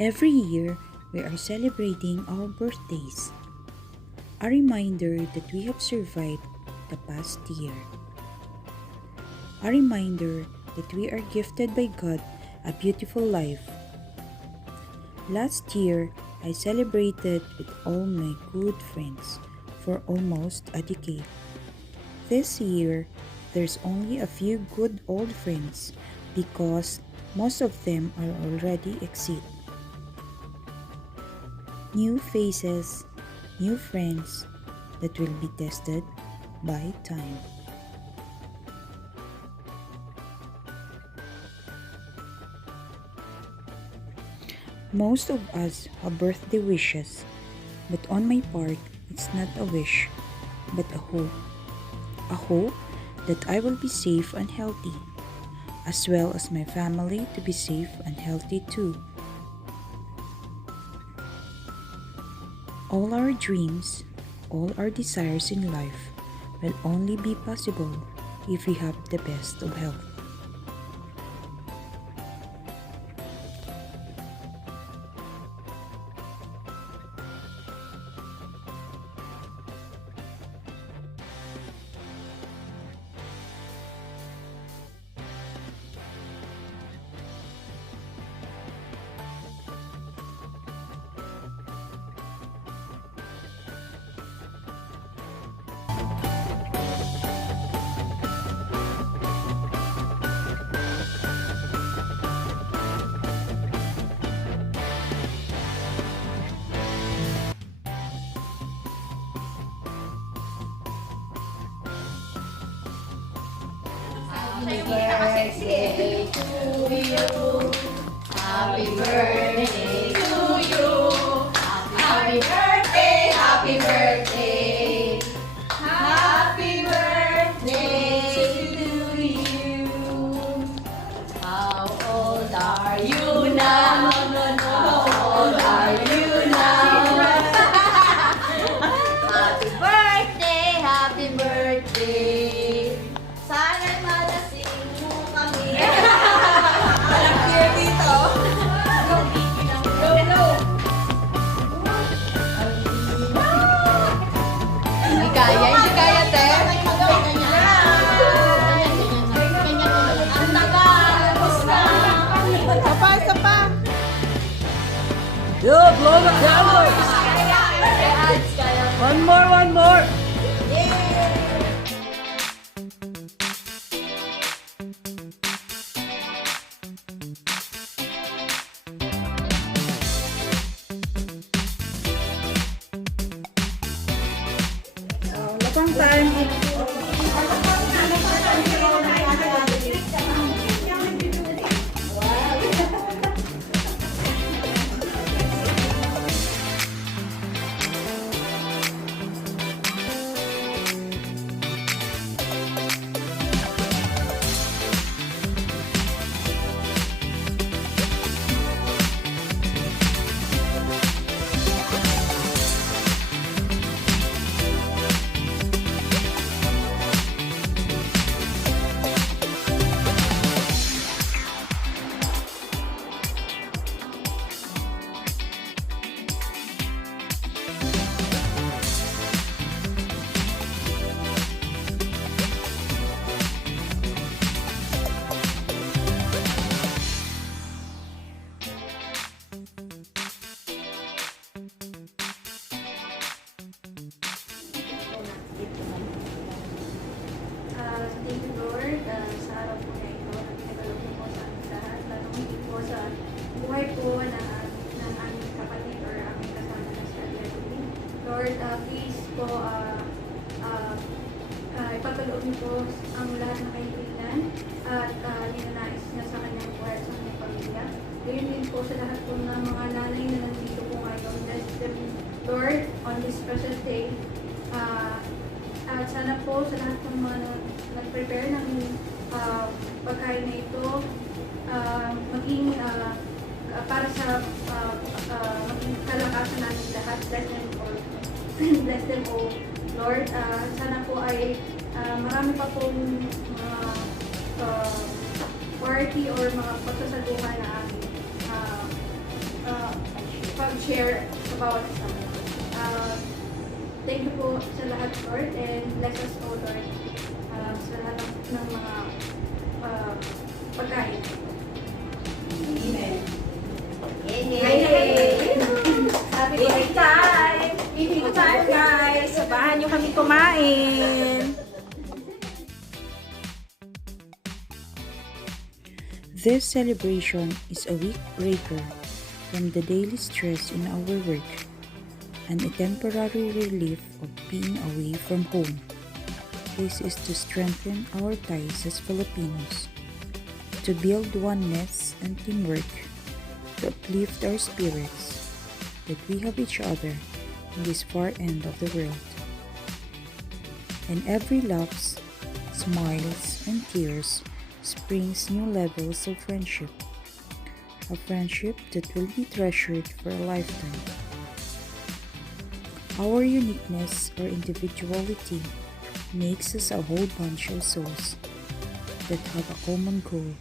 Every year, we are celebrating our birthdays. A reminder that we have survived the past year. A reminder that we are gifted by God a beautiful life. Last year, I celebrated with all my good friends for almost a decade. This year, there's only a few good old friends because most of them are already exit. New faces, new friends that will be tested by time. Most of us have birthday wishes, but on my part, it's not a wish, but a hope. A hope that I will be safe and healthy, as well as my family to be safe and healthy too. All our dreams, all our desires in life will only be possible if we have the best of health. Happy birthday to you. Happy birthday to you. Happy birthday, happy birthday. Happy birthday to you. How old are you now? How old are you now? Happy birthday, happy birthday. Sana'y malasing mo kami. Walang clear dito. Go. Hindi kaya, te. Ang tagal. Tapos na. Isa pa. Yo, blow the candles. Kaya. One more. Lapang time. Thank you, Lord, sa araw po na ito na pinagalob niyo po sa aming lahat, lalong higit po sa buhay po ng aming kapatid or aming kasama na sa Leonie. Lord, please po, ipagkaloob niyo po ang lahat ng kaibigan at ninanais niya sa kanyang buhay at sa kanyang pamilya. Gayon din po sa lahat po ng mga nanay na nandito po ngayon. Bless them, Lord, on this special day. At sana po sa lahat ng mga nag-prepare ng pagkain na ito, maging para sa maging kalakasan namin lahat. Bless them all, Lord. Sana po ay marami pa pong mga party or mga pagsasaluhan na aming pag-share sa bawat isa. Thank you po sa lahat, Lord, and bless us, O Lord, sa lahat ng mga pagkain. Amen. Yay! Happy birthday time! Eating time, guys. Sabahan nyo kami kumain. This celebration is a week breaker from the daily stress in our work and a temporary relief of being away from home. This is to strengthen our ties as Filipinos, to build oneness and teamwork, to uplift our spirits that we have each other in this far end of the world. And every laughs, smiles, and tears springs new levels of friendship, a friendship that will be treasured for a lifetime. Our uniqueness or individuality makes us a whole bunch of souls that have a common goal,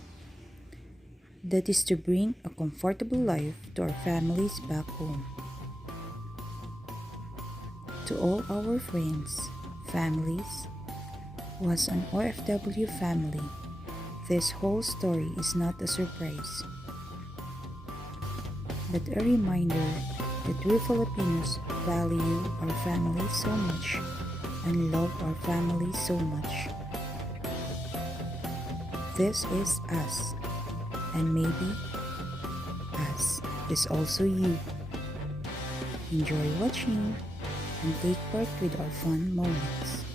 that is to bring a comfortable life to our families back home. To all our friends, families, who has an OFW family, this whole story is not a surprise, but a reminder that we Filipinos value our families so much and love our families so much. This is us, and maybe us is also you. Enjoy watching and take part with our fun moments.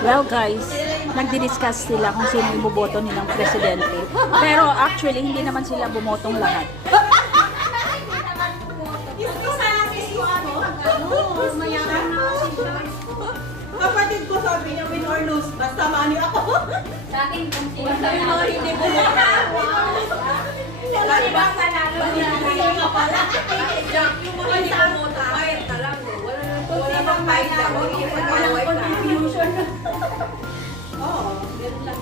Well guys, nagdi-discuss sila kung sino yung buboto nilang presidente. Pero actually, hindi naman sila bumotong lahat. Kapatid ko sabi niya, win or lose, basta mani ako. Sa akin, kung sino Basta win or hindi mo wala ba sa lalo niya ka pala. Yung mga hindi mo kahit talaga. Wala bang fight lang. Walang contribution. Oo, ganun lang.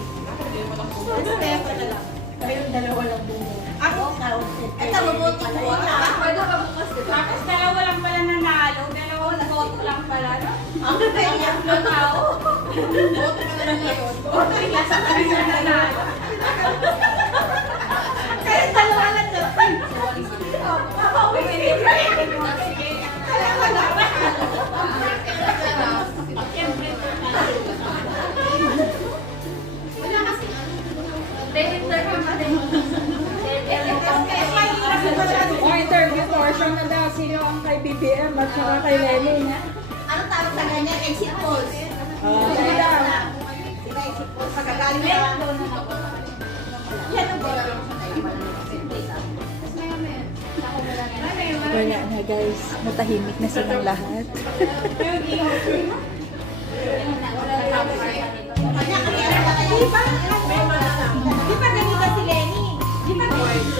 Step na lang. Kayong dalawa lang bumuo. Ako? Ito, mabuto ko. Pwede ka bukas dito. Tapos dalawa lang pala nanalo. Dalawang boto lang pala. Ang kaya ng tao. Boto ka na ngayon. Boto ka sa kanya nanalo. Kaya dalawa lang sa team. Interview portion na daw sino ang kay BBM at saka kay Lenny. Ano tawag sa kanya? Exit polls. Sige daw. Sila exit polls. Pagkagaling na. Yan ang boto. Wala na guys, natahimik na silang lahat. Di ba ganito si Lenny? Di ba ganito?